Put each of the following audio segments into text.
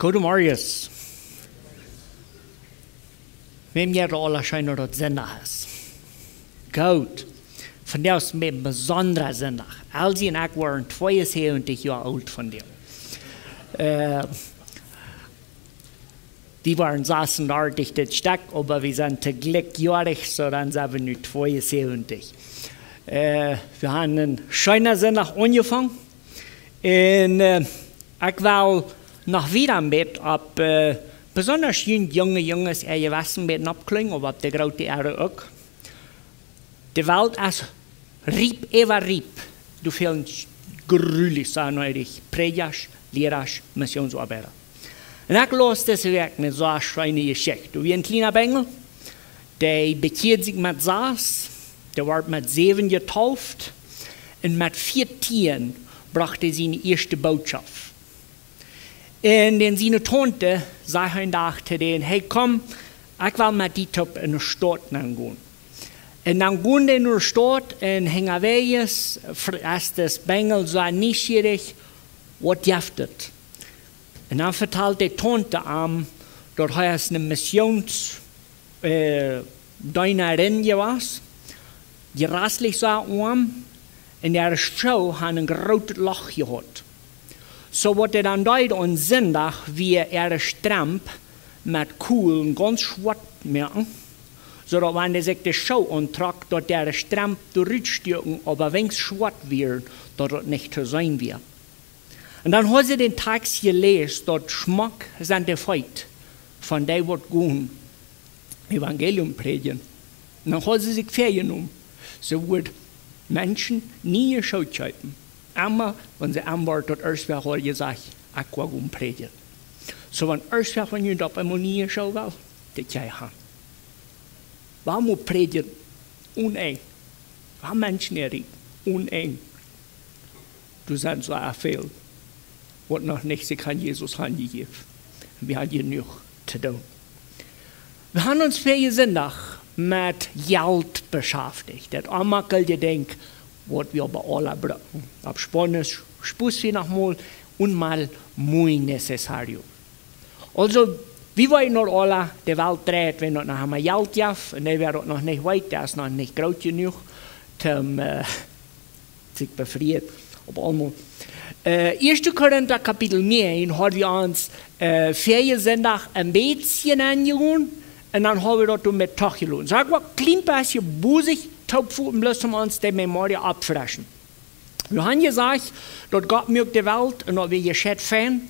Goedemorgen. Wem jij alle schijnen dat zondag is. Goed. Vandaag met een bijzondere zondag. Elsie en ik waren 72 jaar oud vandaag. Die waren 36 dit stuk, aber wir sind te glücklich, so dann sind wir nu 72. Wir haben einen schönen Sonntag angefangen. Und ich will noch wieder ein bisschen ab besonders junge Jungs, je wissen, mit abklingen, aber ab der grote Erde auch. Die Welt ist riep, ever riep. Du fühlst gruwelig sein, euch Predigers, Lehrers, Missionsarbeiter. Und ich las diese Werk eine so schöne Geschichte. Wie ein kleiner Bengel, der bekehrt sich mit Saas, der wird mit 7 getauft und mit 14 brachte er seine erste Botschaft. Und in seine Tante sagte ein Tag zu denen, hey komm, ich will mit dir in die Stadt gehen. Und dann gehen die in die Stadt und hängen weg, als das Bengel so neugierig, was gibt. Und dann vertelt die Tante am, dort heißt eine Missionsdeunerin gewesen, die rastlich so arm, und der Show hat ein großes Loch gehabt. So was er dann deut an Sonntag, wie er Stramp mit Kuhlen ganz schwarz merken, so dass wenn er sich die Show antragt, dass der Stramp durchstürken, aber wenn es schwarz wird, dass das nicht zu sein wird. Und dann hat sie den Text gelesen, dort Schmack sind die Feit, von der wird gehen, Evangelium predigen. Und dann hat sie sich vorgenommen, sie wird Menschen nie geschaut haben. Einmal, wenn sie einmal dort erst hat gesagt, ich will gehen predigen. So wenn erst wenn ihr dort einmal nie geschaut will, das kann ich haben. Warum predigen? Uneng. Warum Menschen erregt? Uneng. Du sagst so viel. Was noch nicht, sie kann Jesus angegeben. Wir haben genug zu tun. Wir haben uns für jeden Sonntag mit Geld beschäftigt. Das Amakel gedenkt, was wir aber alle brauchen. Ab Spanisch, Spuss wie nochmal und mal muy necesario. Also, wie wollen noch alle die Welt dreht, wenn noch einmal Geld gibt, und der wird noch nicht weit, der ist noch nicht groß genug, um sich befrieden. Aber einmal. 1. Korinther Kapitel 9 haben wir uns Feriensonntag ein bisschen angeguckt und dann haben wir dort mit Tag gelohnt. Sag mal, klein bisschen busig, taubfußen, bloß um uns die Memorie abfrischen. Wir haben gesagt, dort Gott mögt die Welt und dort wir gescheit fan.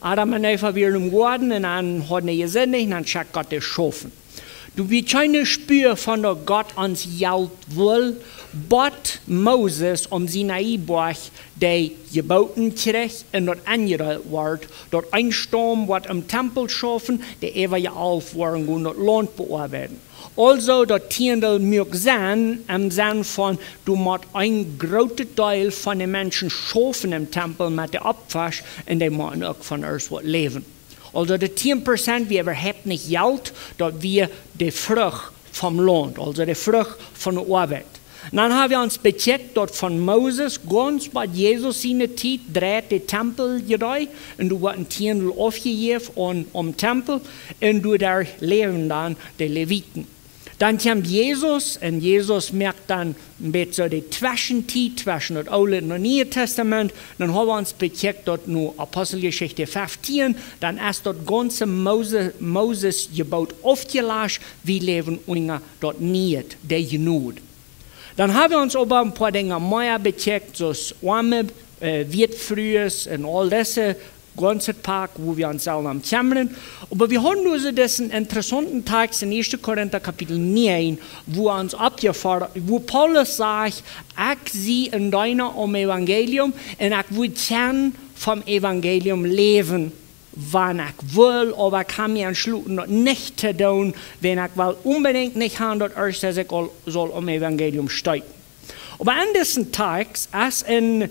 Adam und Eva waren im Garten und dann hat er gesündigt und dann schaut Gott das Schafen. Du wirst keine Spür von der Gott ans Geld will, bat Moses seine Einburg, der gebauten kriegt und dort angerollt wird, dort ein Sturm wird im Tempel schaffen, der ewige Aufwahrung und dort Land bearbeiten. Also, dort Tiendel mög sein, im Sinne von, du musst ein großer Teil von den Menschen schaffen im Tempel mit der Abwasch und die müssen auch von uns leben. Also, die 10% wir überhaupt nicht Geld, dort wir die Frucht vom Land, also die Frucht von der Arbeit. Und dann haben wir uns becheckt, dort von Moses, ganz bei Jesus seine Zeit, dreht der Tempel gedei, und du wird ein Tiendel aufgegeben am Tempel, und du da leben dann die Leviten. Dann kommt Jesus, und Jesus merkt dann ein bisschen die Zwischenzeit zwischen dem Alten und Neuen Testament. Dann haben wir uns becheckt, dort nur Apostelgeschichte 15, dann ist dort ganze Moses gebaut aufgelöst, wie leben wir dort nicht, der Genut. Dann haben wir uns aber ein paar Dinge mehr becheckt, so Arme, Wirtfrühes und all diese ganze Tag, wo wir uns selber am Kämmern. Aber wir haben nur so diesen interessanten Tag in 1. Korinther Kapitel 9, wo uns abgefordert, wo Paulus sagt, ich sehe in deiner Evangelium und ich will gern vom Evangelium leben, wann ich will, aber ich kann mir entschließen, das nicht zu tun, wenn ich will unbedingt nicht haben, dass ich soll am Evangelium steigen. Aber an diesem Tag ist ein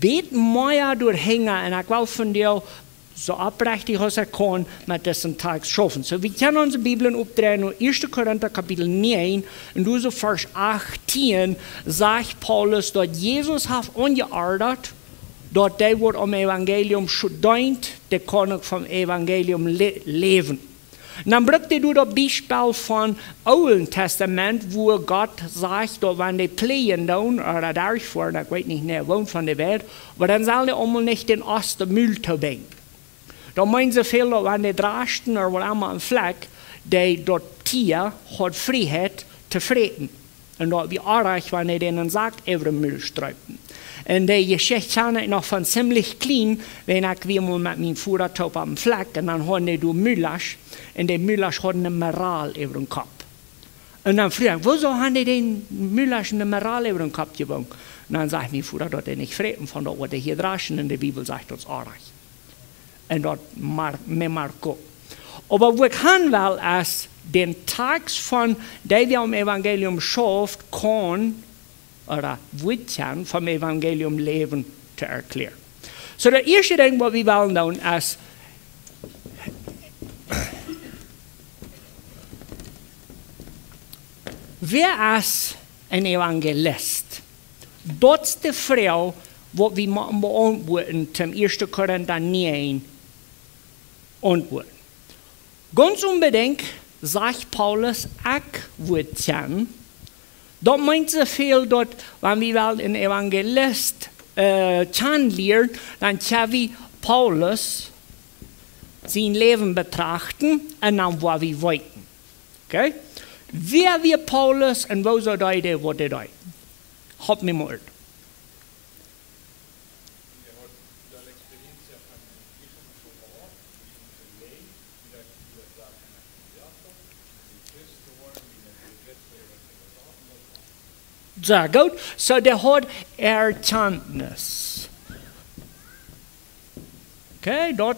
Beten mehr durchhängen und ich will von dir so abrechtig als kann mit diesen Tag schaffen. So, wir können unsere Bibeln aufdrehen, 1. Korinther Kapitel 9, und du so Vers 18, sagt Paulus, dass Jesus hat angeordnet, dort der wordt om evangelium gedient, der kan ook vom evangelium leven. Und dann bringt du das Beispiel von Alten Testament, wo Gott sagt, dass wenn die Pläne tun, oder durchfahren, ich weiß nicht mehr, wo von der Welt, aber dann sollen die einmal nicht den ersten Müll bringen. Da meinen sie viel, dass wenn die drasten oder was immer ein Fleck, die dort Tier hat Freiheit zu fressen. Und dort wie arg, wenn die denen sagt, every Müll sträuben. Und die Geschichte kenne ich noch von ziemlich klein, wenn ich wie mal mit meinem Fuhrertop am Fleck, und dann haben die Müllers, und die Müllers hatten eine Moral über den Kopf. Und dann frage ich, wieso haben die den Müllers eine Moral über den Kopf gewonnen? Und dann sagt mein Fuhrer, dass er nicht freten von dort, was hier draschen, in der Bibel sagt uns arg. Und dort mehr Marco. Aber wo ich hin will, ist, den Text von, der wir im Evangelium schafft, kann, oder wird vom Evangelium leben zu erklären. So, der erste Ding, was wir wollen tun, ist, wer ist ein Evangelist? Das ist die Frage, die wir beantworten zum 1. Korinther 9 antworten. Ganz unbedingt sagt Paulus, ich würde das meint so viel, dass wenn wir einen Evangelist kennenlernen, dann können wir Paulus sein Leben betrachten und dann wo wir wollten. Okay? Wer wir Paulus und wo soll der, wo der? Hab mir mal. Sehr gut. So, der hat Erkenntnis. Okay, dort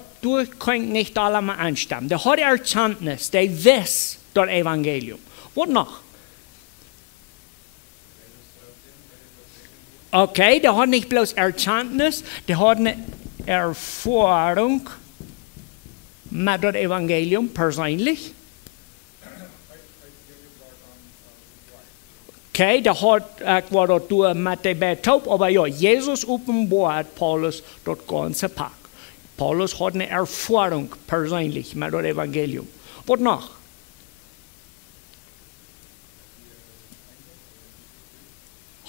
kann nicht alle mal anstammen. Der hat Erkenntnis, der weiß das Evangelium. Was noch? Okay, der hat nicht bloß Erkenntnis, der hat eine Erfahrung mit dem Evangelium persönlich. Okay, der hat war dort durch mit dem Taub, aber ja, Jesus offenbart Paulus dort ganze Pack. Paulus hat eine Erfahrung persönlich mit dem Evangelium. Was noch?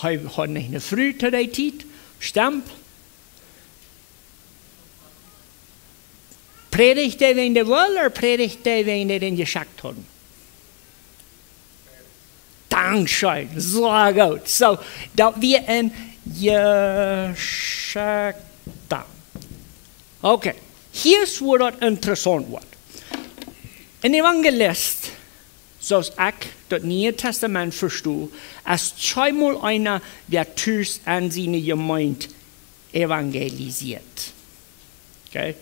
Er hat nicht eine Früh zu der Zeit, stimmt. Predigt er, wenn der will, oder predigt er, wenn er den geschickt hat? Dankeschön, sehr gut. So, da wir ein Geschickter. Okay, hier ist, wo das interessant wird. Ein Evangelist, so ich das Neue Testament verstehe, ist zweimal einer, der Tüß an seine Gemeinde evangelisiert. Okay?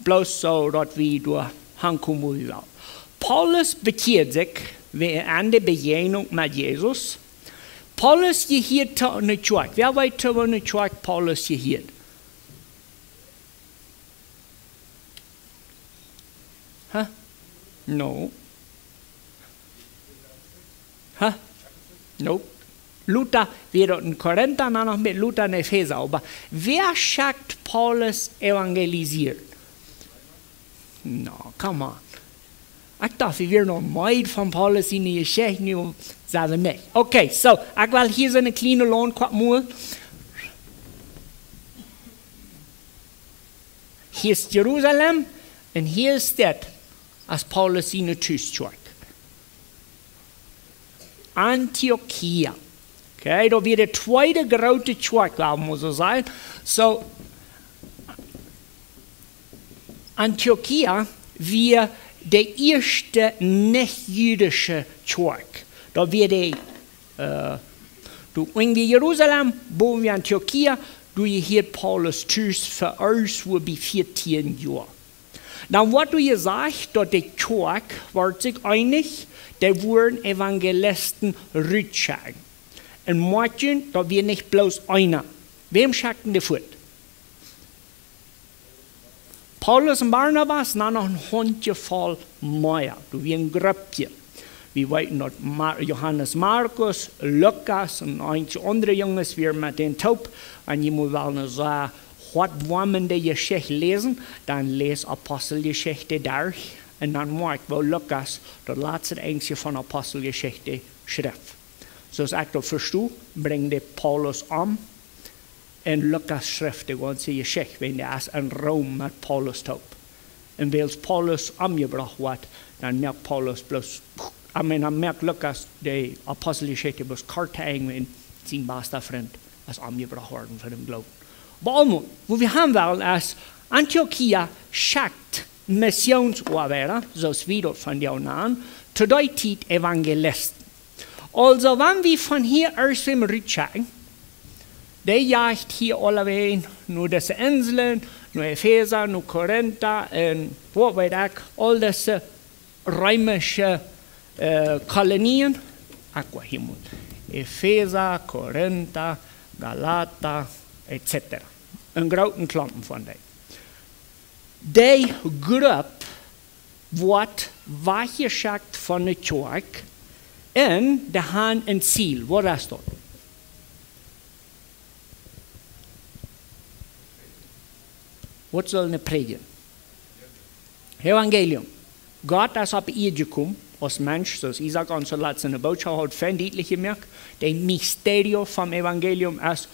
Bloß so, dass wir durch Hankommen will. Paulus bekehrt sich an der Begegnung mit Jesus. Paulus gehört zu einer Kirche. Wer weiß, zu einer Kirche Paulus gehört? Huh? No. Huh? No. Luther, wir dort in Korinther, noch mit Luther in Epheser. Aber wer schickt Paulus evangelisieren? No, come on. Ich dachte, wir noch mehr von Paulus in die Geschichte, sagen wir nicht. Okay, so, ich will hier so eine kleine Lohnkopfmühle. Hier ist Jerusalem und hier ist das, als Paulus in der Tüßkirche. Antiochia. Okay, da wird die zweite große Kirche, glauben wir so sein. So, Antiochia wird die erste nicht-jüdische Kirche. Da wird die, irgendwie Jerusalem, wo wir Antiochia, du hier Paulus Tschüss für uns, wo bei 14 Jahren. Dann wird du gesagt, dass die Kirche wird sich einig, die wurden Evangelisten rückschicken. Und morgen, da wird nicht bloß einer. Wem schicken die fort? Paulus und Barnabas, dann noch ein Handvoll mehr. Du wie ein Gröppchen. Wir wissen, dass Johannes Markus, Lukas und einige andere Jungs, wir mit den Taub, und ich muss sagen, wollen wir die Geschichte lesen, dann les Apostelgeschichte durch und dann merkt, wo Lukas das letzte einzige von Apostelgeschichte schrift. So als ich das verstehe, bringt Paulus um und Lukas schrift die ganze Geschichte, wenn er in Rom mit Paulus taub. Und weil Paulus umgebracht wird, dann merkt Paulus bloß, dann merkt Lukas, die Apostelgeschichte bloß Karteigen und sein bester Freund ist umgebracht worden für den Glauben. Aber wo wir haben wollen, ist, Antiochia schickt Missionsarbeiter, so ist wie dort von dir an, zu der Zeit Evangelisten. Also, wenn wir von hier aus rückschauen, der jagt hier alle Wege, nur diese Inseln, nur Epheser, nur Korinther, und wo weiß ich, all diese römische Kolonien, Epheser, Korinther, Galater, etc. Een grote klanten van die. Die groep wordt weggeschickt van de kerk en de gaan een ziel. Wat is dat? Wat zullen ze predigen? Evangelium. Gott is op ihr gekommen, als Mensch, zoals Isaac ons laatst in de boodschap had duidelijk gemerkt, het mysterie van Evangelium is,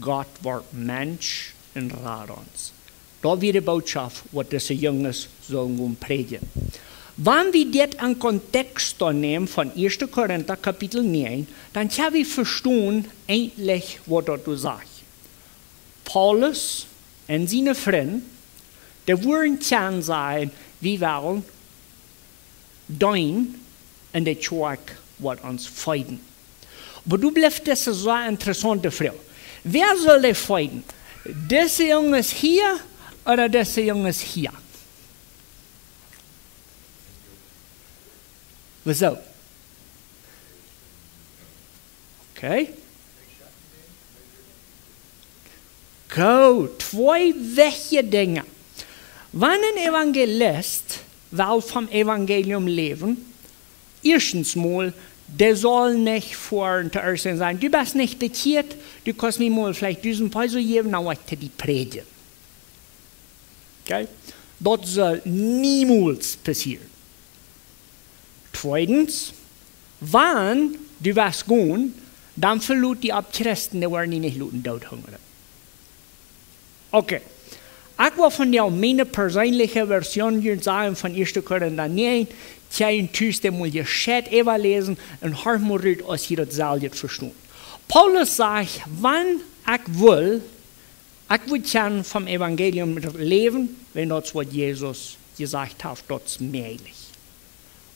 Gott wordt Mensch en raad ons. Dat weer de boodschap wat deze jongens zullen predigen. Wanneer we dit in context nemen van 1 Korinther kapitel 9, dan gaan we verstaan eindelijk wat dat zegt. Paulus en zijn vriend, die willen gaan zijn, wie willen dein in de kerk wat ons feiden. Maar du blijft deze zo interessante vraag. Wer soll die feiden? Diese Jungs hier oder diese Jungs hier? Wieso? Okay. Goed, twee wichtige dingen. Wanneer een evangelist wil vom Evangelium leven, erstens mal, der soll nicht vor und zuerst sagen, du bist nicht bekehrt, du kannst mir mal vielleicht diesen Peso geben, dann weiter die predigen. Okay? Das soll niemals passieren. Zweitens, wenn du was gehen, dann verlot die Christen, die waren nicht luten doodhungern. Okay. Ich will von dir meine persönliche Version sagen von 1. Korinther 9, kein Tüste muss je Chat lesen und hart mal rüt, als hier das Salje verstehen. Paulus sagt, wenn ich will kann vom Evangelium leben, wenn das, was Jesus gesagt hat, das ist möglich.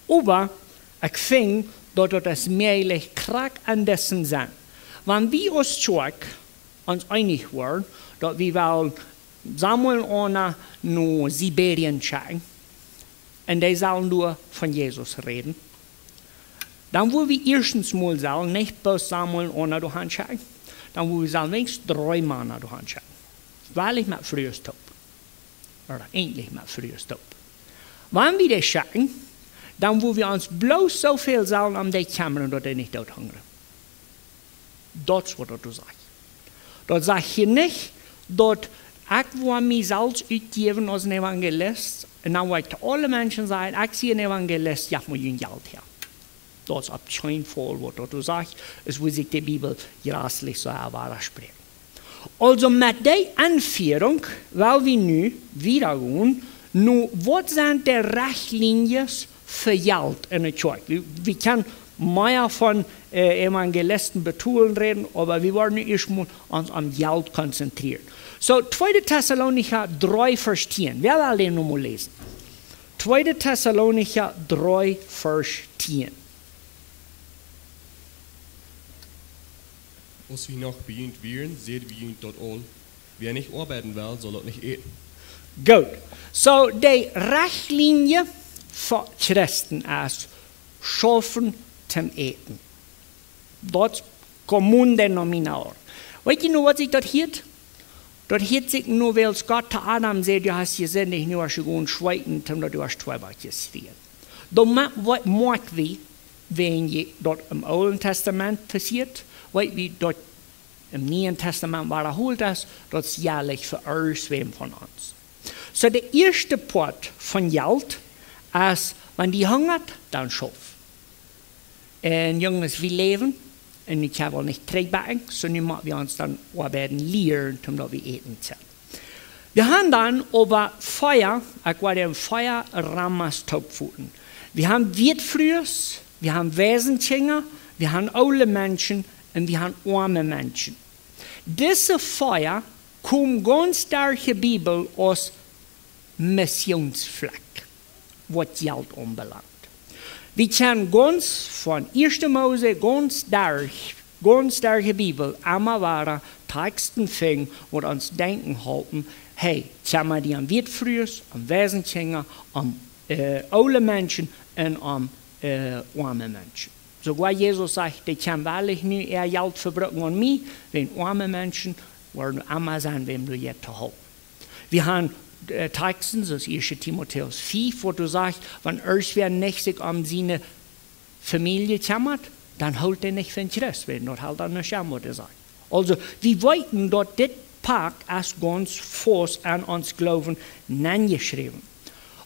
Aber ich finde, dass das möglich kriegt an dessen sein. Wenn wir als Kirche uns einig werden, dass wir wollen Samuel einer nach Sibirien schicken, und die sollen nur von Jesus reden, dann wollen wir erstens mal sagen, nicht bloß Samuel einer dahin schicken, dann wollen wir sagen, wenigstens 3 Männer dahin schicken. Weil ich mit frühes Top. Oder endlich mit frühes Top. Wenn wir das schicken, dann wollen wir uns bloß so viel sagen, um die Kammern, dass die nicht dort hungern. Das ist, was du sagst. Das sag ich nicht, dass ich will mich selbst uitgeven als ein Evangelist. Und dann wollte alle Menschen sagen, ich sehe ein Evangelist, ja, muss ich Geld her. Das ist auf keinen Fall, was du sagst. Es will sich die Bibel grasslich so sprechen. Also mit der Anführung, weil wir nun wieder gehen, nun, was sind die Richtlinien für Geld in der Kirche? Wir können mehr von Evangelisten betonen reden, aber wir wollen erstmal uns am Geld konzentrieren. So, 2. Thessalonicher 3, Vers 10. Wer will den nochmal lesen? 2. Thessalonicher 3, Vers 10. Als wir noch bejünt wären, seht wir ihn dort all. Wer nicht arbeiten will, soll auch nicht eten. Gut. So, die Richtlinie für Christen ist, schaffen zum Eten. Das ist kommun Denominator. Weißt du noch, was ich dort hielt? Dort hielt sich nur, weil Gott zu Adam sagt, du hast gesehen, ich nur schon schweiten, du hast 2 Wochen stehen. Da merken wir, wenn dort im Alten Testament passiert, weil wir dort im Neuen Testament wiederholt das, das ist jährlich für irgendwem von uns. So der erste Part von Geld ist, wenn die hungert, dann schauf. Und Jungs, wir leben, und ich habe nicht trägbacken, so nun müssen wir uns dann arbeiten lernen, damit wir eten können. Wir haben dann über Feuer, ich war dem Feuer Rammas Taubpfoten. Wir haben Wirtfrühs, wir haben Wesenkinder, wir haben alte Menschen und wir haben arme Menschen. Diese Feuer kommen ganz durch die Bibel aus Missionsfleck, was Geld anbelangt. Wir können ganz von 1. Mose ganz durch die Bibel immer wieder Texten finden, die uns denken halten, hey, können wir die am Wirtfrühs, am Wesenkinder, am alte Menschen und am arme Menschen. Sogar Jesus sagt, die können wahrlich nicht ihr Geld verbringen an mich, wenn arme Menschen werden immer sein, wem du jetzt halten. Wir haben Texten, das ist 1. Timotheus 5, wo du sagst, wenn irgendwer nicht sich um seine Familie kümmert, dann holt er nicht von Christ, wenn dort halt an der Schärmutter sagt. Also, wir wollten dort das Pakt als ganz fest an uns Glauben geschrieben.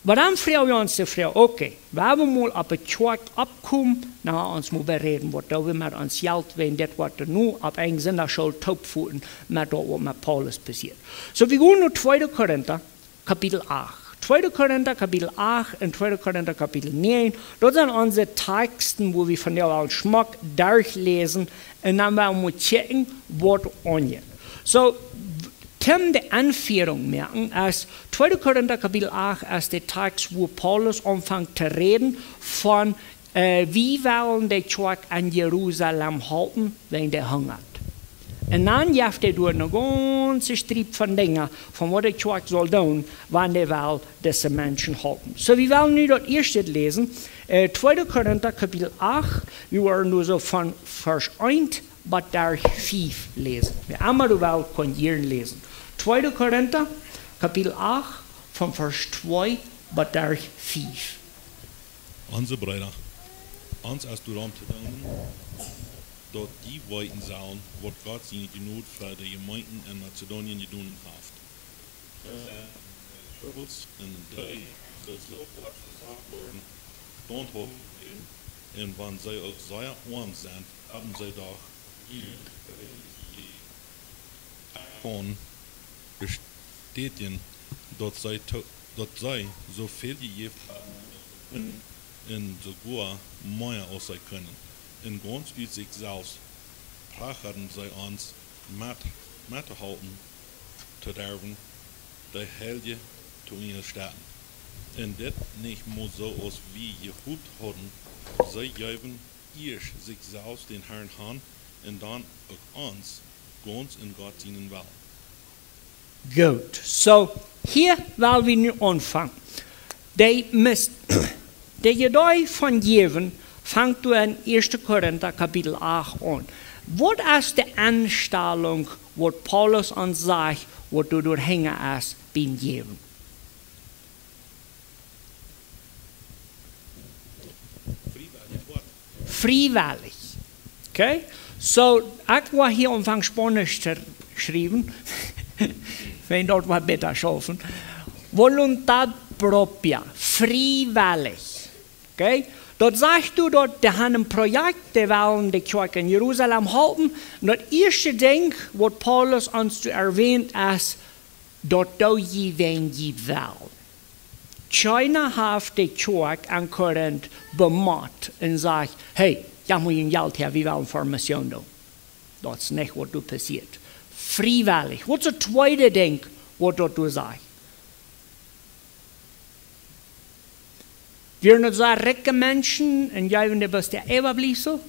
Aber dann fragen wir uns die Frage, okay, wir haben mal auf ein Tag abkommen, na uns mal bereden, was da wir mit uns Geld, wenn das, was nur auf einen Sinn soll, taubfußen, mit das, was mit Paulus passiert. So, wir gehen nur 2. Korinther, Kapitel 8. 2. Korinther, Kapitel 8 und 2. Korinther, Kapitel 9. Das sind unsere Texten, wo wir von der Geschmack durchlesen und dann werden wir checken, was angeht. So, die Anführung merken, als 2. Korinther Kapitel 8 ist der Text, wo Paulus anfängt zu reden von, wie wollen die Kirche an Jerusalem halten, wenn der hungert. Und dann jaft er durch eine ganze Strip von Dingen, von was die Kirche soll tun, wenn der will diese Menschen halten. So, wir wollen nun das erste lesen, 2. Korinther Kapitel 8, wir wollen nur so von Vers 1 bis 5 lesen. Wir einmal du willst, können hier lesen. 2. Korinther, Kapitel 8, von Vers 2 bis 5. Onze Brüder, ons als du Raum zu danken, dort die wollten sagen, was Gott seine Genut für die Gemeinden in Mazedonien getan hat. Und wenn sie auch sehr arm sind, haben sie doch von bestätigen, dass sie so viel gegeben haben und sogar mehr aus sie können. In ganz über sich selbst brachten sie uns mitzuhalten, zu dürfen, die Helge zu ihnen stellen. Und das nicht nur so aus wie Jehud hatten, sie geben erst sich selbst den Herrn an und dann auch uns ganz in Gott dienen wollen. Gut, so hier wollen wir nun anfangen. Die Idee von Geben fängt in 1. Korinther Kapitel 8 an. Was ist die Anstellung, was Paulus uns sagt, was du durchhängen hast beim Geben? Freiwillig. Okay? So, ich war hier anfangs Spanisch zu schreiben. Wenn dort was besser schaffen. Voluntad propia, freiwillig. Okay? Dort sagst du, dort, die haben ein Projekt, die wollen die Kirche in Jerusalem halten. Und das erste Ding, was Paulus uns erwähnt, ist, dort du wen je will. China hat die Kirche an Korinth bemacht und sagt, hey, ja, muss ich Geld her, wir wollen für Mission tun. Das ist nicht, was du passiert. Freiwillig. Was ist das zweite Ding, was dort du sagst? Wir sind so reiche Menschen und geben dir was der Überbleibsel.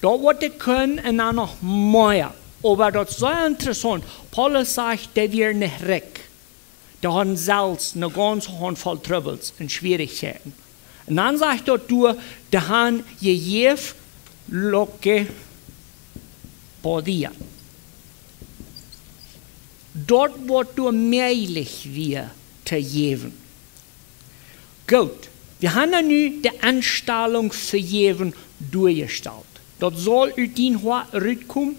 Da wird die können und dann noch mehr. Aber das ist so interessant. Paulus sagt, die wir nicht reich. Die haben selbst eine ganze Handvoll Troubles und Schwierigkeiten. Und dann sagt er, die haben gegeben, lo que podían. Dort, wo du möglich wir zu geben. Gut, wir haben nun die Anstellung für jeden durchgestellt. Dat soll uit dien uitkommen,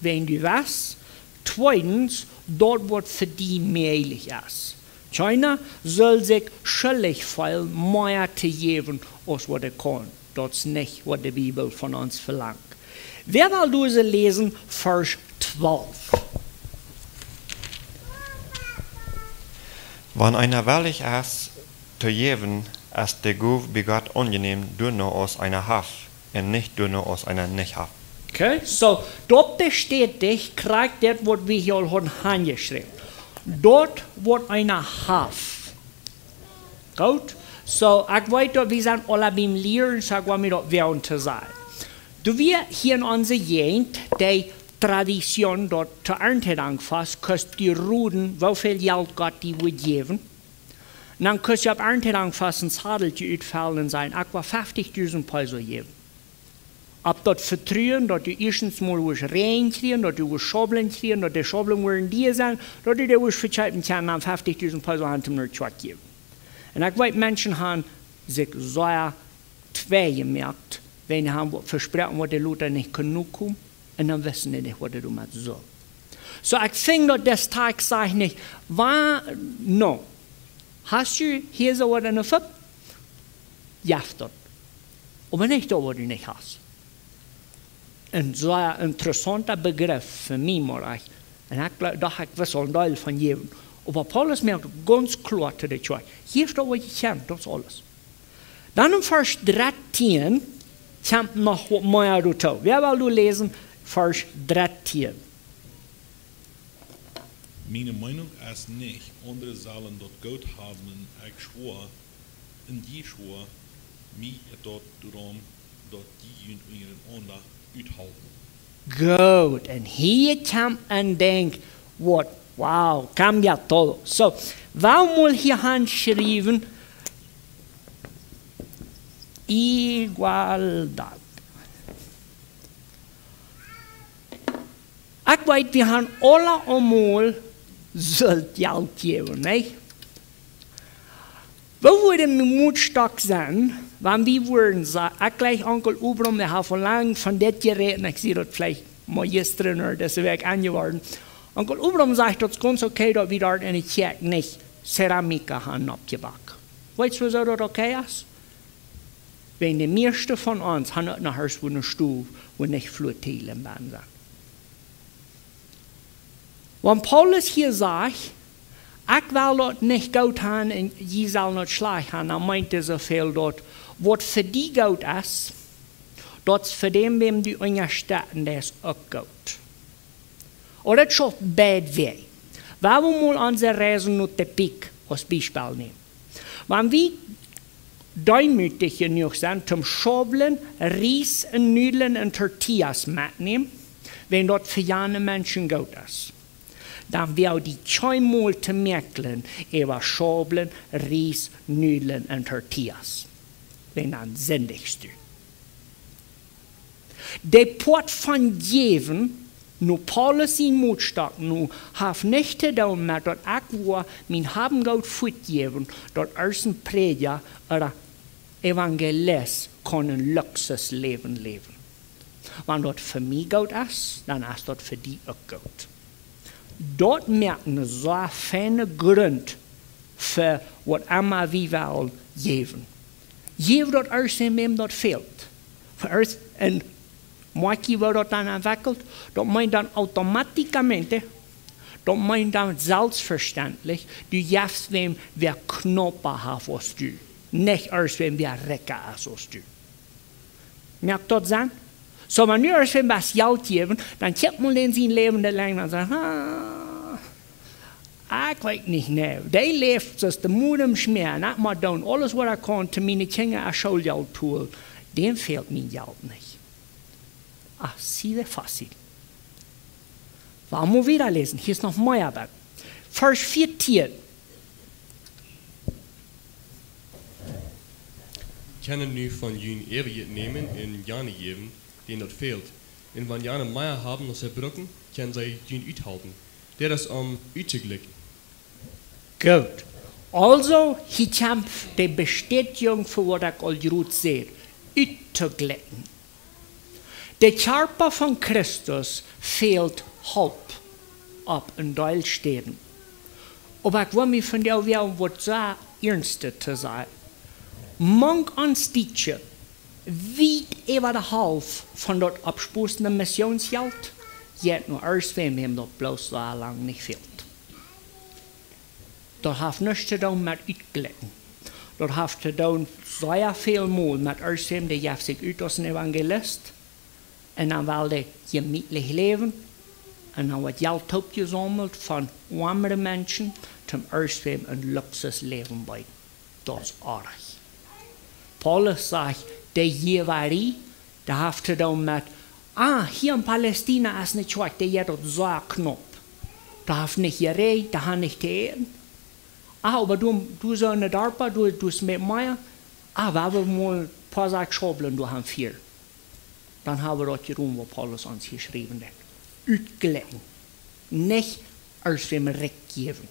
wenn du was. Zweitens, dort wird für die möglich ist. China soll sich schuldig viel mehr zu geben, als was kann. Das ist nicht, was die Bibel von uns verlangt. Wer will diese lesen, Vers 12? Wann einer willig ist, zu geben, ist der Gott bei Gott angenehm, nur aus einer Haft und nicht nur aus einer Nicht-Haft. Okay, so dort bestätigt, kriegt das, was wir hier haben angeschrieben. Dort wird eine Haft. Gut? So, ich weiß, wir sind alle beim Lehren, so ich will mir das werden zu sagen. Du wir hier in unserer Gegend, die Tradition dort zur Erntedank fast, kannst die Ruden, wie viel Geld Gott die wird geben. Und dann kannst du auf Erntedank fast ein Sadeltje uitfallen und sagen, ich will 50.000 Peso geben. Ab dort vertrauen, dass du erstens mal reinkriegen, dass du Schobeln kriegen, dass die Schobeln werden die sein, dass du dir verzeihten kann, dann 50.000 Peso an dem geben. Und ich weiß, Menschen haben sich sehr zwei gemerkt, wenn sie haben versprochen, was die Leute nicht genug kommen, und dann wissen sie nicht, was du damit so. So, ich finde, das Tag sage ich nicht, no, hast du hier so was in der Fipp? Ja, dort. Aber nicht da, wo du nicht hast. Ein sehr interessanter Begriff für mich, Morach. Und ich glaube, da habe ich ein Teil von jedem. Aber Paulus merkt ganz klar zu der Kirche, hier ist das, was ich kenne, das ist alles. Dann im Vers 13 kommt noch mehr dazu. Wer will du lesen? Vers 13. Meine Meinung ist nicht, andere sollen dort Gott haben, ich schwor, und die schwor, mir dort darum, dort die in ihren Onder uithalten. Goed, en hier komt en denkt, wat, wauw, kam ja todo. So, waarom moet hier handschrijven? Igualdad. Ik weet, we gaan alle allemaal zult geld geven, nee? We worden moedstak zijn, wanneer we worden zeggen, ik gleich Onkel Ubram, wir haben lang von dit geredet, ich sehe das vielleicht mal gestern oder das Weg angeworden. Onkel Ubram sagt, das ist ganz okay, dass wir dort in der Kirche nicht Ceramika haben abgebacken. Weißt du, wieso das okay ist? Wenn die meisten von uns haben nicht nach Hause, wo eine Stuhl, wo nicht Flottillen sind. Wenn Paulus hier sagt, ich will dort nicht gut haben und je soll nicht schlecht haben, dann meint er so viel dort, was für die gut ist, das für den, wem die unterstützen, das ist auch gut. Und das ist schon bad way. Wenn wir mal unsere Reisen nach der Pik als Beispiel nehmen. Wenn wir demütig genug sind, zum Schobeln, Reis und Nudeln und Tortillas mitnehmen, wenn dort für jene Menschen gut ist, dann will die zweimal zu merken, über Schobeln, Reis, Nudeln und Tortillas. Wenn dann sündigst du. Der Port von Jeven, nur Paulus in Mutstock, nur hat nicht zu tun mit, dass ich war, mein haben Gott fortgeben, dass ersten Prediger oder Evangelist ein Luxusleben leben. Wenn das für mich gut ist, dann ist das für die auch gut. Dort merkt man so feine Grund für was immer wir wollen geben. Geben das erst in wem das fehlt. Erst und Moiki wird das dann entwickelt, das meint dann automatischamente, das meint dann selbstverständlich, du gibst wem, wer Knoppen hat als du. Nicht erst wem, wer Recker ist als du. Merkt das dann? So, wenn du erst wem was Geld geben, dann kippt man in sein Leben lang und sagt, ich weiß nicht, ne. Der lebt, dass der Mut im Schmier, nicht mal tun, alles, was kann, zu meine Kinder ein Schulgeld tun, dem fehlt mir Geld nicht. Ach, sieh fácil. Wollen wir wieder lesen? Hier ist noch mehr dabei. Vers 14. Können nu von jün Ehrgeld nehmen und Jane geben, denen das fehlt. Und wenn Jane Meier haben aus der Brücken, können sie jün uithalten. Der ist uitzuglicken. Gut. Also, hier kommt die Bestätigung für was ich all gut sehe. Uitzuglicken. De Kerper van Christus fehlt Hoop op een deel steden. Aber ik wil me van jou wel wat zo ernstig te zijn. Mank ons stietje, weet even de half van dat opspoestende missionsgeld, je hebt nog eerst van hem dat bloos zo lang niet veelt. Dat heeft niets te doen met uitklikken. Dat heeft te doen zeer veel moe met eerst van die heeft zich uit als een evangelist en dan wil hij gemütlich leven en dan wordt geld opgezameld van armere mensen zum eerst van een luxusleven bij. Dat is aardig. Paulus zegt, de jewarie, dat heeft te doen met, hier in Palästina is niet zwak, die heeft dat zo knop. Dat heeft niet gereden, dat heeft niet te eten. Aber du so eine Darpa, du mit mir, wir haben mal ein paar Sachen schrauben, du haben 4. Dann haben wir das gerum, was Paulus uns geschrieben hat. Uitgelegen. Nicht als wir mir Recht geben.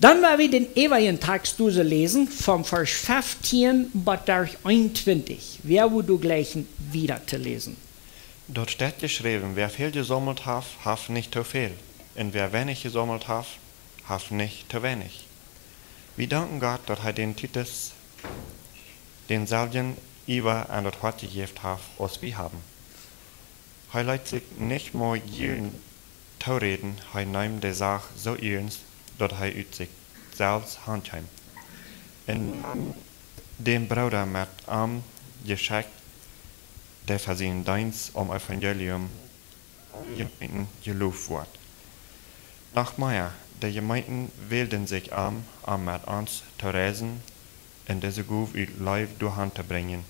Dann werden wir den ewigen Text lesen, vom Vers 15 bis 21. Wer wo du gleich wieder zu lesen? Dort steht geschrieben, wer viel gesammelt hat, hat nicht zu viel. Und wer wenig gesammelt hat, hat nicht zu wenig. Wir danken Gott, dass er den Titus, den selben über an das Hort gegeben hat, was wir haben. Er lässt sich nicht mehr jeden reden, er nimmt die Sache so ernst, dass er ut sich selbst handhält. Und dem Bruder mit am geschickt, der für seinen Dienst Evangelium gelobt wird. Noch mehr, die Gemeinden wählten sich an mit uns zu reisen und diese Guf uit Leib durch Hand zu bringen.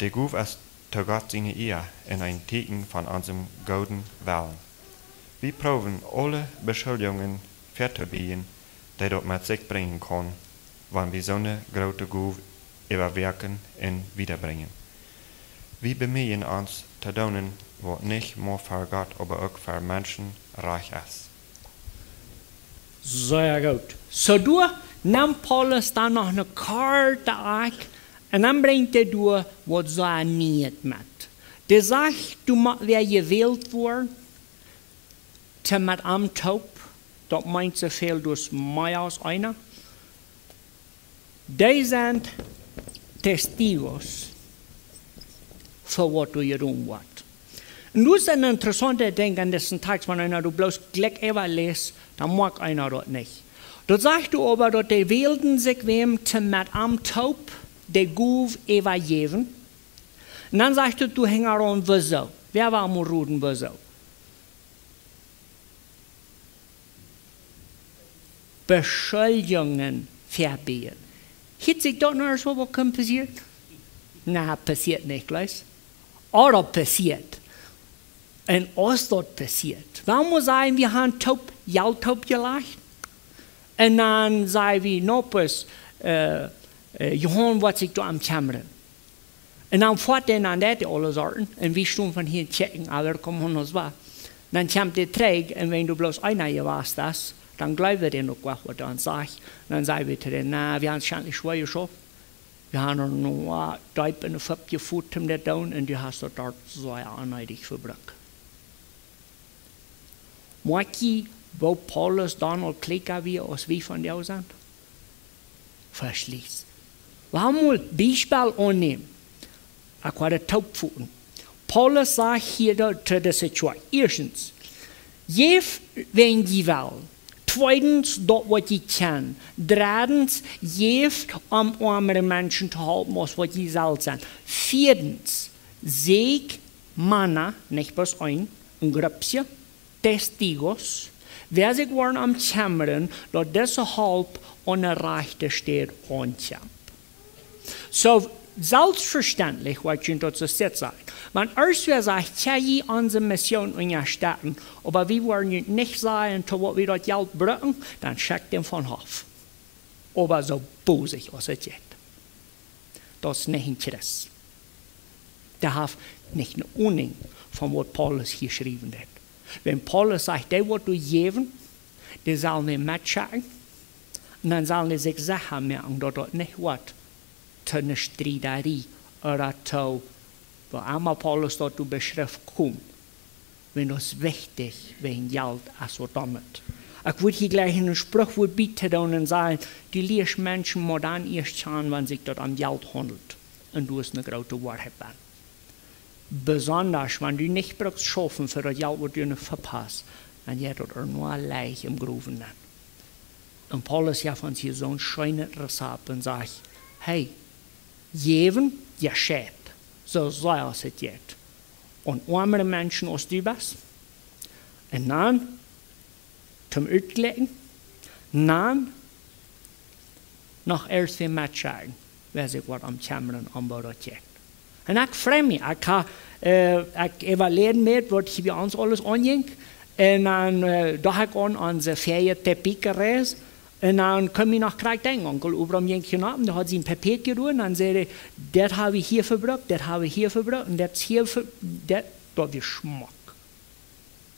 Die Guf ist zu Gott seine Ehe in ein Teken von unserem Golden Wellen. Wir proben alle Beschuldigungen verzubiegen, die dort mit sich bringen können, wenn wir so eine große Guf überwirken und wiederbringen. Wir bemühen uns zu tun, was nicht nur für Gott, aber auch für Menschen reich ist. Sehr gut. So du nimmt Paulus dann noch eine Karte an und dann bringt du, was so nicht mit. Der sagt, du musst wer gewählt worden, zu mit am Taub, das meint so viel durch mehr als einer. Die sind Testigos für was du getan hast. Und das ist ein interessanter Ding an diesem Text, wenn du bloß gleich eben liest, dann mag einer das nicht. Dort sagst du aber, dass die wählten sich wem zum mit am Taub, der Guf evangelieren. Und dann sagst du hängst an, wieso? Wer war am Ruden, wieso? Beschuldigungen verbieten. Hat sich dort noch so was passiert? Na, passiert nicht gleich. Oder passiert. Und was dort passiert. Warum muss sagen, wir haben taub gelacht? Und dann sagen wir, nopes, Johann, was ich da am Kämmern. Und dann fährt er an das alle Sorten. Und wir stehen von hier checken, aber kommen uns was. Dann kommt der Träg, und wenn du bloß einer warst, das, dann glaubt er noch was er uns sagt. Dann sagen wir zu denen, na, wir haben es schon nicht schwer geschafft. Wir haben noch Deib in der Fab gefunden, um das down, und du hast dort so aneidig verbracht. Moiki, wo Paulus Donald Klicker wie als wie von dir sind? Verschließt. Wir haben mal Beispiel annehmen. Ich war der Taubfußen. Paulus sagt hier zu der Situation. Erstens, jef wen die will. Zweitens, dort was je kann. Drittens, jef armere Menschen zu halten, was je selbst sind. Viertens, Sieg, Manna, nicht bloß ein Gröpsje, Testigos, wer sich waren am Kämmern, dass diese halb unerreichte steht und kämpft. So, selbstverständlich, was ich dazu sagen. Man erst wer sagt, ja, unsere Mission unterstützen, aber wir wollen nicht sagen, was wir dort Geld brauchen, dann schickt den von Hof. Aber so bosig als es geht. Das ist nicht Interesse. Der hat nicht eine Ahnung von was Paulus hier geschrieben hat. Wenn Paulus sagt, der wird du geben, der soll nicht mitchecken, und dann soll er sich sicher merken, dass das nicht wird, zu einer Streiterie oder zu Weil einmal Paulus dort beschrift kommt, wenn das wichtig wegen Geld als so damit. Ich würde hier gleich einen Spruchwort bieten und sagen, die lieben Menschen muss dann erst schauen, wenn sich dort am Geld handelt. Und du ist eine große Wahrheit. Besonders, wenn du nicht brauchst schaffen für das Geld, was du nicht verpasst, dann geht dort nur leicht im Gruben. Und Paulus ja von hier so ein schönes Rezept und sagt, hey, jeden, der schät, so soll es jetzt. Und arme Menschen aus du bist. Und dann zum Uitleggen, dann noch erst weer matchen, wer sich was am Kämmern anbaut hat. Und ich freue mich, ich evaluiere mit, was hier bei uns alles anging. Und dann da habe ich an unsere Ferien Teppich gereist. Und dann komme ich nach Kreikdeng, Onkel Ubram ging hier ab, da hat sie ein Papier gerufen, und dann sagte das habe ich hier verbraucht, das habe ich hier verbraucht, und das hier das ist Geschmack.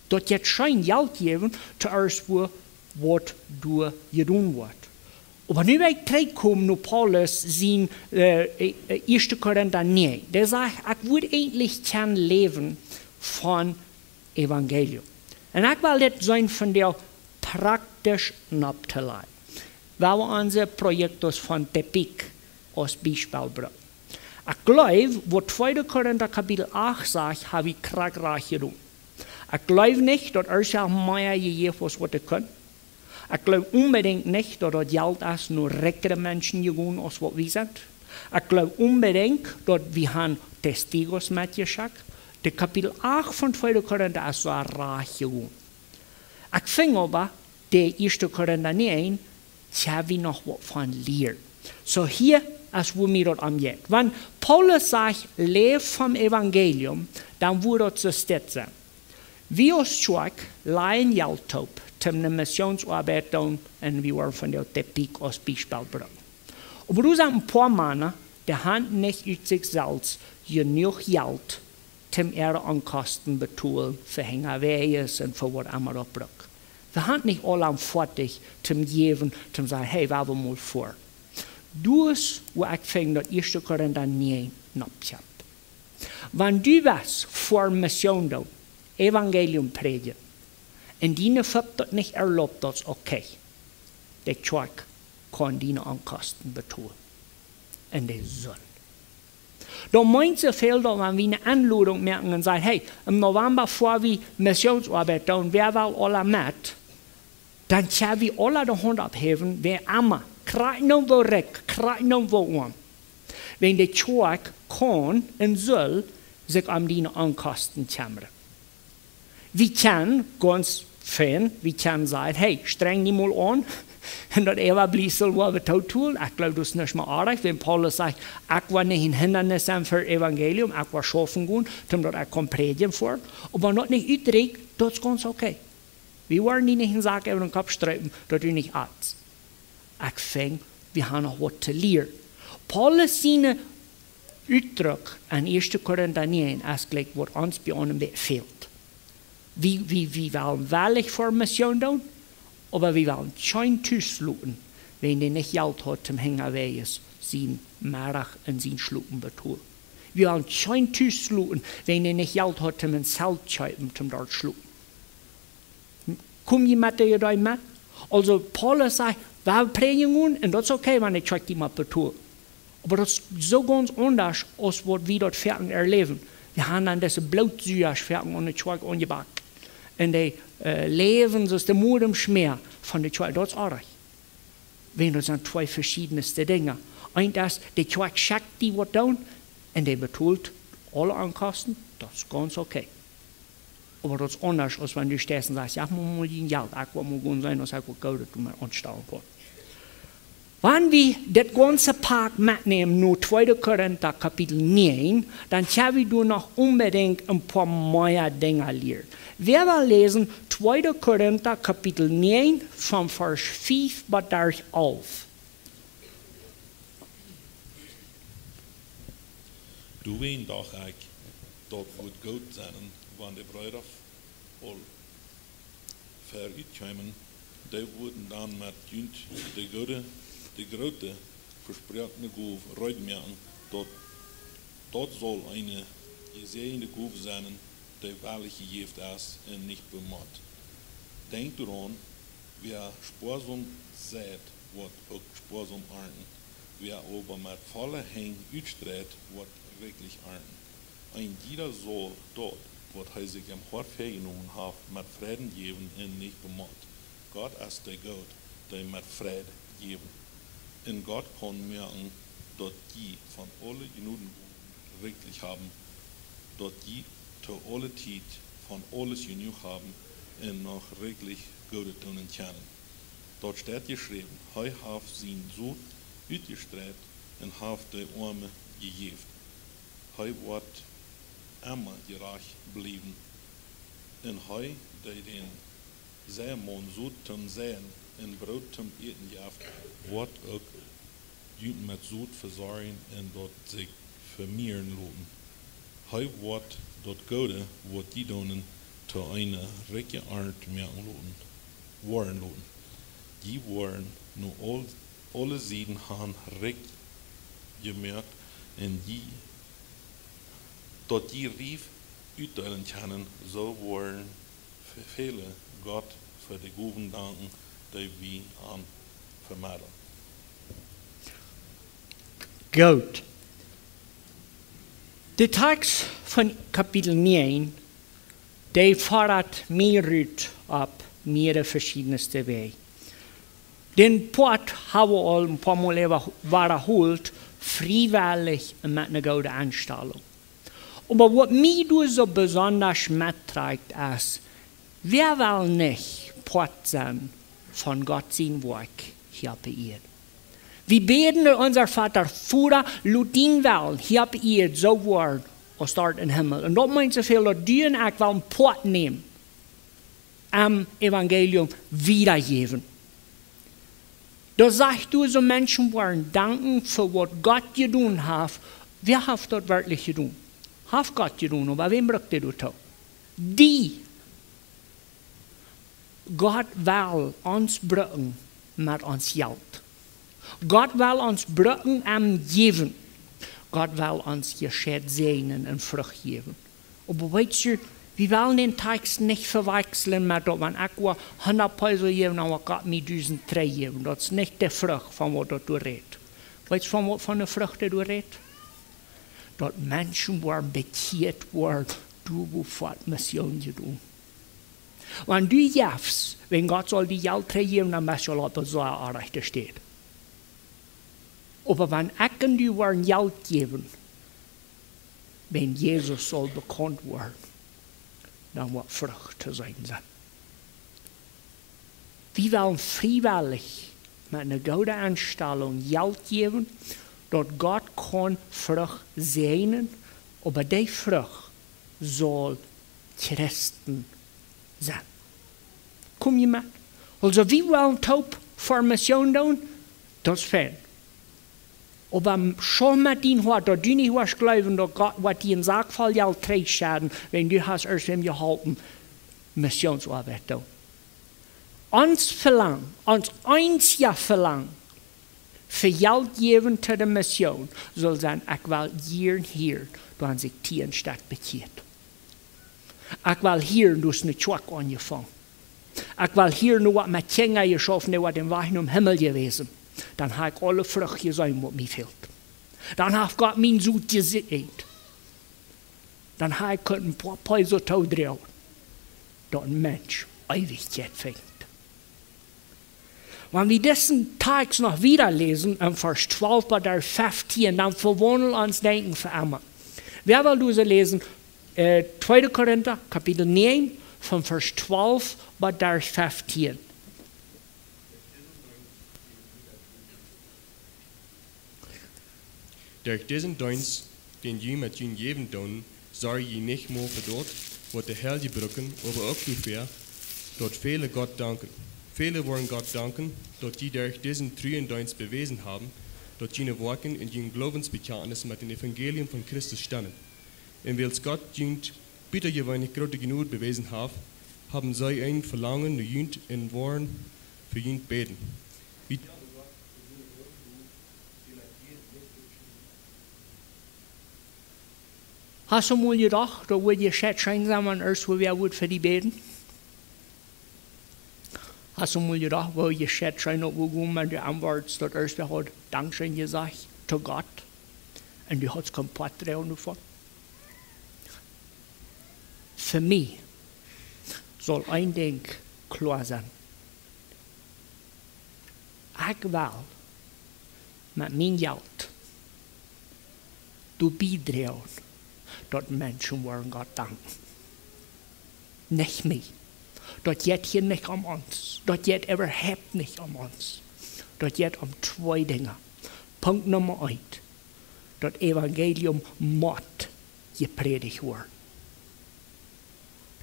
Das jetzt schein Geld geben, zuerst wo, was du getan wird. Aber nu bei terugkomen naar Paulus zijn 1. Korinther 9. Der sagt, ich würde eigentlich gern leben von Evangelium. Und ich will das sein von der praktisch Abteilung. Weil wir unser Projekt von Teppich als Beispiel bringen. Ich glaube, was 2. Korinther Kapitel 8 sagt, habe ich krankreich getan. Ich glaube nicht, dass er mehr gegeben was wir können. Ich glaube unbedingt nicht, dass das Geld ist nur reichere Menschen gegeben, als was wir sind. Ich glaube unbedingt, dass wir Testigos mitgeschickt haben. Der Kapitel 8 von 2. Korinther ist so reich gegeben. Ich finde aber, der 1. Korinther 9, habe ich noch was von lernen. So hier ist, wo mir das angeht. Wenn Paulus sagt, lebe vom Evangelium, dann würde das so steht sein. Wir als Schwach leihen Geld auf, um eine Missionsarbeit zu tun, und wir wollen von der Teppich als Beispiel bringen. Aber du sagst ein paar Männer, die haben nicht aus sich selbst genug Geld, um ihre Ankosten bezahlen, für Hängerweihes und für was immer das braucht. Wir haben nicht alle fertig zum Geben, zum sagen, hey, wir mal vor. Du ist, wo ich finde, dass 1. Korinther 9 abschafft. Wenn du was vor Mission tust, Evangelium predigen, und die wird nicht erlaubt, das ist okay. Der Schwach kann die Ankosten bezahlen. Und der soll. Da meint es viel, wenn wir eine Anladung merken und sagen, hey, im November vor wir Missionsarbeit tun, wer will alle mit, dann können wir alle die Hand abheben, wer immer, kriegt noch wo reck, kriegt noch wo an. Wenn der Schwach kann und soll sich an die Ankosten kümmern. Wir können ganz fein, wir können sagen, hey, streng die mal an. Und dat blir så vad vi tar till. Jag glaube, das ist nicht mal arg, wenn Paulus sagt, ich war nicht ein Hindernis für Evangelium, ich war schaffen gehen, damit ich kann predigen vor. Aber wenn das nicht utträgt, das ist ganz okay. Wir wollen die nicht in Sachen über den Kopf streiten, dass du nicht Arzt. Ich finde, wir haben noch was zu lernen. Paulus seine Ausdruck an 1. Korinther 9 ist gleich, was uns bei einem fehlt. Wir wollen wahrlich vor Mission tun, aber wir wollen kein Tüßluten, wenn der nicht Geld hat zum Hängerweihes, sein Marach und sein Schlupen betont. Wir wollen kein Tüßluten, wenn der nicht Geld hat zum Zelt schreiben, zum dort schlupen. Komm jemand, der da mit? Also Paulus sagt, wir predigen und das ist okay, wenn ich die mal betont. Aber das ist so ganz anders, als was wir dort fertig erleben. Wir haben dann diese Blutsüers fertig und die Schweig angebacken. Und die leben, so ist der Mut im Schmerz von der Schweig. Das ist arg. Wenn das sind zwei verschiedenste Dinge. Ein ist, der Schweig schickt die was tun und der betont alle Ankosten, das ist ganz okay. Aber das ist anders, als wenn du stehst und sagst, ja, man muss Geld, ich will mal gut sein, dass ich gut dass du mir anstellen kannst. Wenn wir das ganze Park mitnehmen, nur 2. Korinther Kapitel 9, dann können wir noch unbedingt ein paar neue Dinge lernen. Wir werden lesen 2. Korinther Kapitel 9 von Vers 5 bis 11. Du weet doch ik dat wordt goed zijn, wanneer de bruiloft al vooruitkomen, die worden dan met junt de grote verspreidende golf uitmerken, dat zal een je zeeën de goef zijn, die waarlijk gegeven is en niet bemot. Denk erom, wer sparsam seid, wordt ook sparsam ernten. Wer aber met volle hang uitstreedt, wordt wirklich ernten. Ein jeder soll dort, wat hij zich am hart vergenomen heeft, met vreden geven en niet bemot. Gott ist der Gott, der mit Frieden geben. Und Gott kann merken, dass die von alle Genuden wirklich haben, dass die zu alle Zeit von alles genug haben und noch wirklich Gute tun und kennen. Dort steht geschrieben, er hat sein Sohn uitgestreckt und hat die Arme gegeben. Er wird immer gerecht bleiben. Und er, der den zij man zo ten zijn en brood ten eten jaft, wordt ook junt met zoet verzorgen en dat zich vermehren laten. Hij wordt dat Gode, wat die doen, te een rijke aard merken laten. Die worden nu alle zijden gaan rijk gemerkt en die, dat die rief uitdelen kunnen, zo worden vele Gott für die guten danken, die wir an vermelden. Gut. De tekst van kapitel 9, die fordert meer uit op meerdere verschiedenste wegen. Den Port haben wir al ein paar Mal wiederholt, freiwillig mit einer guten Anstellung. Aber was mich so besonders mitträgt, ist, wer will nicht Port sein von Gott sein Werk hier auf Erde? Wir beten unser Vater, Vater, lass dein Will hier auf Erde so werden, als dort im Himmel. Und das meint so viel, dass du und ich wollen Port nehmen, am Evangelium wiedergeben. Da sagst du, so Menschen wollen danken für was Gott getan hat. Wer hat das wirklich getan? Hat Gott getan, aber wem braucht er das? Die. Gott will uns brücken mit uns Geld. Gott will uns brücken am Geben. Gott will uns Geschäft segnen und Frucht geben. Aber weißt du, wir wollen den Text nicht verwechseln mit, wenn ich 100 Peso geben, aber Gott mir 1003 geben. Das ist nicht die Frucht, von was du redest. Weißt du, von der Frucht du redest? Dass Menschen waren bekehrt worden, du wofür Mission getan. Wenn du gibst, wenn Gott soll die Geld geben, dann musst du lassen, so recht steht. Aber wenn ich und du wollen Geld geben, wenn Jesus soll bekannt werden, dann wird Frucht zu sein. Wir wollen freiwillig mit einer guten Anstellung Geld geben, dass Gott kann Frucht segnen, aber die Frucht soll Christen sein. Kom je met? Also wie wollen taub für Mission tun? Das ist fein. Aber schon mit ihnen hat, dass du nicht hast glauben, dass Gott wird dir in Sackfall ja schaden, wenn du hast erst ihm geholfen, Missionsarbeit tun. Uns verlangen, uns einziger verlangen, für Geld geben zu der Mission, soll sein, ich will hier, da sich Tieren stark bekehrt. Ich will hier, du hast eine Schwack angefangen. Ich will hier nur was mit Kinder geschaffen, die den Weg im Himmel gewesen. Dann habe ich alle Früchte gesehen, was mir fehlt. Dann hat Gott mein Sud gesehen. Dann habe ich ein paar Päuse drehen, dass ein Mensch Ewigkeit fängt. Wenn wir diesen Text noch wieder lesen, im Vers 12 bis 15, dann verwandeln uns Denken für immer. Wer will du so lesen? 2. Korinther, Kapitel 9, von Vers 12 bis 15. Durch diesen Dienst, den je mit jün geben tun, soll je nicht mehr für dort, wo der Herr die Brücken, aber auch ungefähr, dort viele Gott danken. Viele wollen Gott danken, dort die durch diesen treuen Dienst bewiesen haben, dort jene Worten in jün Glaubensbekenntnis mit dem Evangelium von Christus standen. Und weil Gott jün bitte gewöhnlich große genug bewiesen haben sie ein Verlangen nur jün in Worten für jün beten. Hast du mal gedacht, da würde je schätzen zusammen, als wer wird für die beten? Hast du mal gedacht, wo je schätzen, ob wir gehen, wenn die Antwort dort erst hat, Dankeschön gesagt, zu Gott. Und die hat es komplett drehen davon. Für mich soll ein Ding klar sein. Ich will mit meinem Geld du beitragen, dass Menschen wollen Gott danken. Nicht mich. Das geht hier nicht um uns. Das geht überhaupt nicht um uns. Das geht um zwei Dinge. Punkt Nummer 1. Das Evangelium muss gepredigt werden.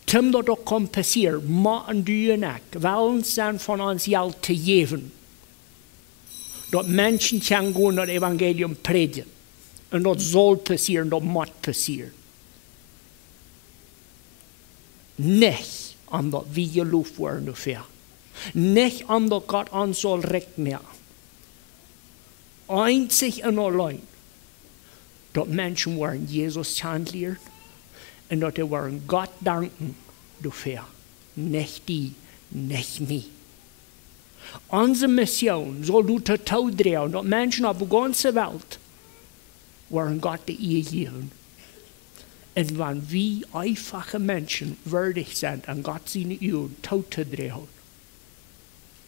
Tim dat ook kan passeren, moeten du en ik wel zijn van ons geld te geven. Dat mensen gaan gaan dat evangelium prediken. En dat zal passeren, dat moet passeren. Niet omdat we geloofd worden of ja. Niet omdat God ons zal rekenen. Einzig en alleen. Dat mensen worden Jezus gaan leren. En dat we worden God danken dafür. Nicht die, nicht mich. Onze mission soll du totaal drehen, dat mensen op de ganze Welt worden God de eer geven. En wanneer we einfache mensen würdig zijn en God zijn eer toe te drehen,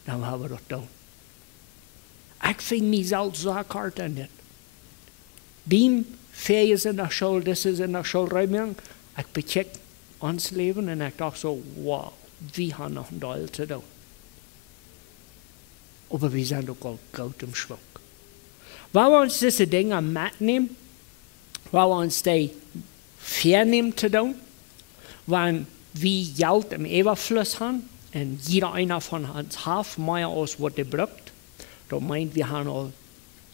dan gaan we dat doen. Ik vind mezelf zo hard aan dit. Beim Ferien in der Schule, das ist in der Schulräumung, ich bekijk ons leven en ik dacht zo, wow, we hebben nog een deel te doen. Maar we zijn ook al goed im Schwung. Waar we ons deze dingen metnemen, waar we ons die vernemen te doen, wanneer we geld im Überfluss hebben, en jeder einer van ons heeft meer als wat hij bruikt, dan meint we hebben al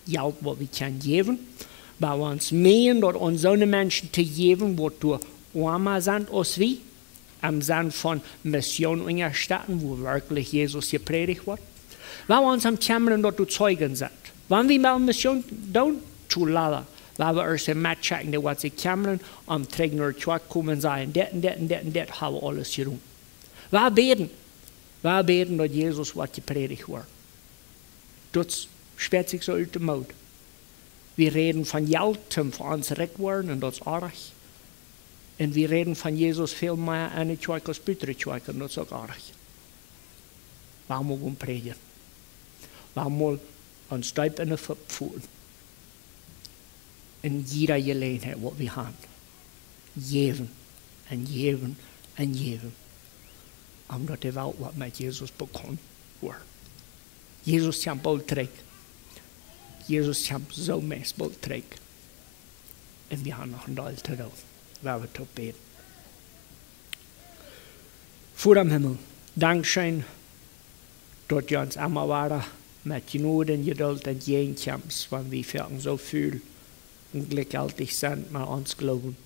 geld wat we kunnen geven, waar we ons meen dat ons zo'n mensen te geven, wat door armer sind als wir, im Sinn von Mission in der Stadt, wo wirklich Jesus gepredigt wird. Weil wir uns am Kämmern dort zu Zeugen sind. Wenn wir mal Mission tun, zu laden, weil wir erst im Match checken, was sie kämmern, am Trägen oder zurückkommen und sagen, das haben wir alles getan. Wir beten, dass Jesus was gepredigt wird. Das spät sich so aus dem Mund. Wir reden von Geld, von uns recht werden, und das ist arg. Und wir reden von Jesus viel mehr eine Zweig als bittere Zweig, und das ist auch arg. Warum wir predigen? Warum wir uns Staub in den Kopf fühlen? In jeder Gelegenheit, was wir haben. Geben, und geben, und geben. Omdat die Welt wat met Jesus begon wordt. Jesus heeft bald terug. Jesus heeft zo meest bald terug. En we hebben nog een deel te doen. Waar we tot beten. Voor am Himmel, dankzij dat je ons allemaal waren met genade en geduld en geenkamps, want we werden zo veel en glücklich zijn met ons geloven.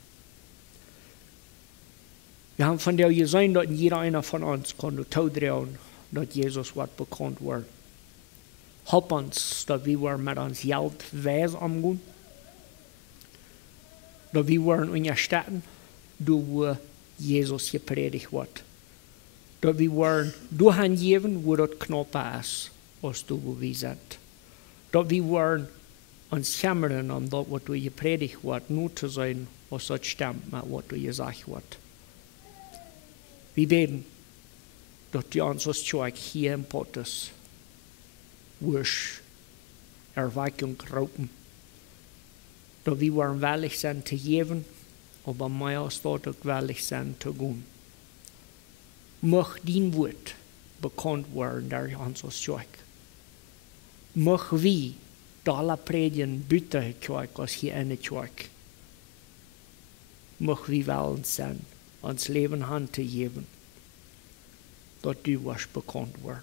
Wir haben von dir gesehen, dass jeder einer von uns kann toedrehen, dass Jesus was bekannt wird. Help uns, dass wir mit uns Geld weise umgehen. Dass wir in der Stadt, wo Jesus gepredigt wird. Dass wir durchgeben, wo das knapp ist, als du wo wir sind. Dass wir uns kümmern, um das, was du gepredigt wird, nur zu sein, was das stimmt mit was du gesagt wird. Wir beten, dass die uns Zeug hier im Pottes durch Erweckung rauben. Dass wir willig sind zu geben, aber mehr als dort auch willig sind zu gehen. Mag dein Wort bekannt werden durch unser Zeug. Mag wir alle predigen bitte Zeug als hier eine Zeug. Mag wir willen sein, ons Leben Hand zu geben, dass du was bekannt wird.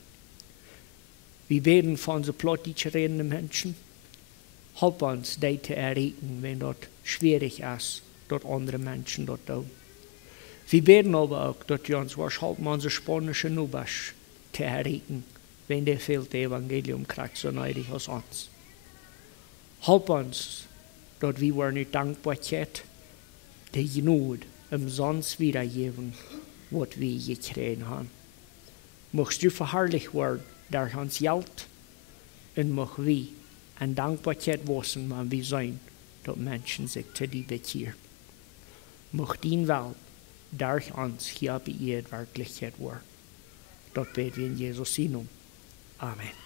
Wir beten von unseren plötzlich redenden Menschen. Help uns, die zu erreichen, wenn das schwierig ist, dass andere Menschen das tun. Wir beten aber auch, dass du uns was helfen, unsere spanische Nubasch zu erreichen, wenn der fehlt, das Evangelium kriegt, so neidig als uns. Help uns, dass wir nicht Dankbarkeit de genoeg umsonst wiedergeben, was wir gekregen haben. Mocht du verherrlicht worden durch ons Geld und mocht wir an Dankbarkeit wissen, wann wir sein, dass Menschen sich zu dir bekehren. Mocht din Welt durch uns hier bei ihr Wirklichkeit werden. Dort beten wir in Jesus' Namen. Amen.